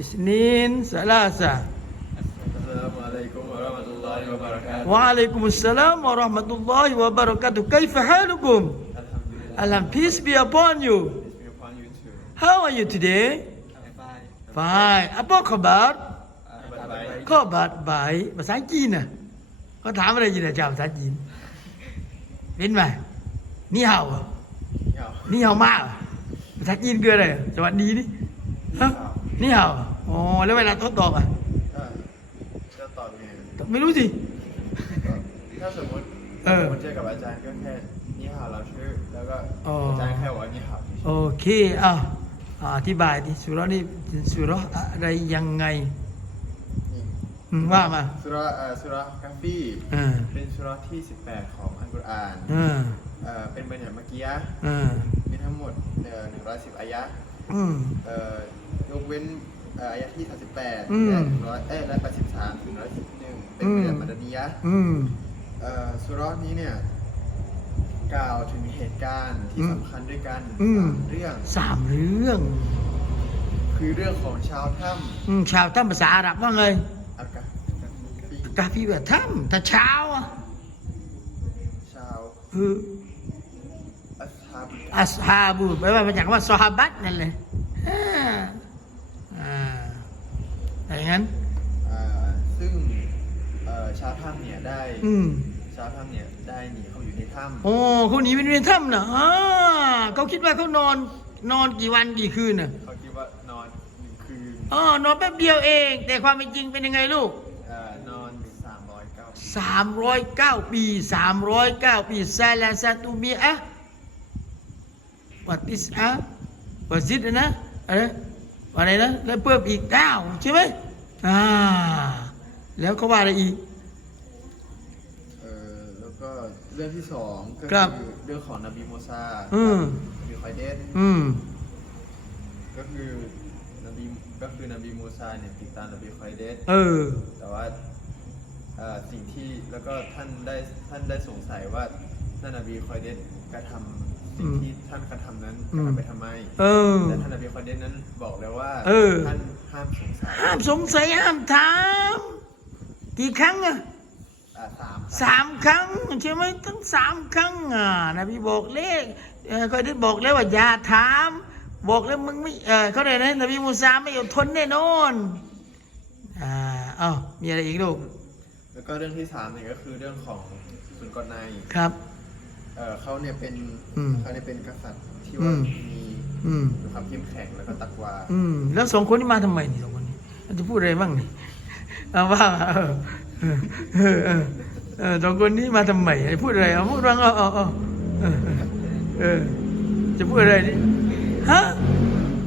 Isnin Salasa Assalamualaikum warahmatullahi wabarakatuh. Waalaikumsalam warahmatullahi wabarakatuh. Kaifa halukum? Alhamdulillah. Peace be upon you. How are you today? Fine. Apa khabar? Khabar baik. Khabar baik. Bahasa Cina. เขาถามอะไรจีนอาจารย์ภาษาจีนเป็นไหมนี่เห่านี่เห่ามากภาษาจีนคืออะไรสวัสดีนี่ฮะ นี่เห่าเหรออ๋อแล้วเวลาทดตอบอะก็จะตอบไงไม่รู้สิถ้าสมมติเออสมมติเจอกับอาจารย์ก็แค่นี่หาเราชื่อ แล้วก็อ๋อออาจารย์แค่บอกว่านี่หาโอเคอะอ่าอธิบายดิสุรานี่สุราอะไรยังไงนี่อืมว่ามาสุราเอ่อสุรากาฟีเออเป็นสุราที่ 18 ของอัลกุรอานเออเอ่อเป็นบัญญัติเมื่อกี้เออมีทั้งหมดเอ่อ110อายะห์อืม เอ่อยก เว้นเอ่ออายะที่38อืม และ100เอ้ยและ83ถึง111เป็นบัญญัติมัดนียะห์อืม เอ่อสุราะห์นี้เนี่ย กล่าวถึงเหตุการณ์ที่อืมสำคัญด้วยกันอืม สามเรื่องสามเรื่องคือเรื่องของชาวถ้อืมชาวถ้ำภาษาอาหรับว่าไงำอากาฟีกาฟีแบบถ้ำแต่เช้าอะชาวคืออัสฮาบอัสฮาบูแปลว่ามาจากว่าซอฮาบัตนั่นเลยอ่าอ่าอะ ไรอย่างนั้นเอ่อซึ่งเอ่อชาวถ้ำเนี่ยได้อืมชาวถ้ำเนี่ยได้หนีเข้าอยู่ในถ้ำโอ้เขาหนีไปในถ้ำนะอ่าเขาคิดว่าเขานอนนอนกี่วันกี่คืนน่ะเขาคิดว่านอนหนึ่งคืนอ๋อนอนแป๊บเดียวเอง แต่ความเป็นจริงเป็นยังไงลูก เอ่อนอน309สามร้อยเก้าปีสามร้อยเก้าปีซาลาซาตูมีอะวัติสอะวัซิดนะอะไร อะไรนะแล้วเพิ่มอีกเก้าใช่ไหมอ่า แล้วเขาว่าอะไรอีก เอ่อแล้วก็เรื่องที่สองก็ครับคือเรื่องของนบีมูซาอืมนบีคอยเดสอืม ก็คือนบีก็คือนบีมูซาเนี่ยติดตามนบีคอยเดสเออ แต่ว่าเอ่อสิ่งที่แล้วก็ท่านได้ท่านได้สงสัยว่าท่านนบีคอยเดสกระทำ สิ่งอืมที่ท่านกระทำนั้นอืกระมทำไปทำไมเออแต่ท่านนบีคอยเดสนั้นบอกแล้วว่าเออ ท่านห้ามสงสัยห้ามสงสัยห้ามถามกี่ครั้งอะอ่าสามสามครั้งใช่ไหมทั้งสามครั้งอะนบีบอกเลขเออก็ได้บอกแล้วว่าอย่าถาม บอกแล้วมึงไม่เออเขาเลยกนะนบีมูซาไม่อดทนแน่นอนอ่าเอ้ามีอะไรอีกลูกแล้วก็เรื่องที่สามเนี่ยก็คือเรื่องของสุนกรในครับ เอ่อเขาเนี่ยเป็นอืมเขาเนี่ยเป็นกษัตริย์ที่อืว่าม มีอืม มีความเข้มแข็งแล้วก็ตักวาอืม แล้วสองคนนี้มาทำไมนี่สองคนนี้มันจะพูดอะไรบ้างนี่เอาว่ามาเออเออเออเออเออสองคนนี้มาทำไมพูดอะไรเอาพูดบ้างเอาเอาเอาเออเออจะพูดอะไรนี่ฮะ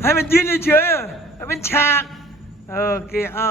ให้มันยืนเฉยๆให้เป็นฉากโอเคเอา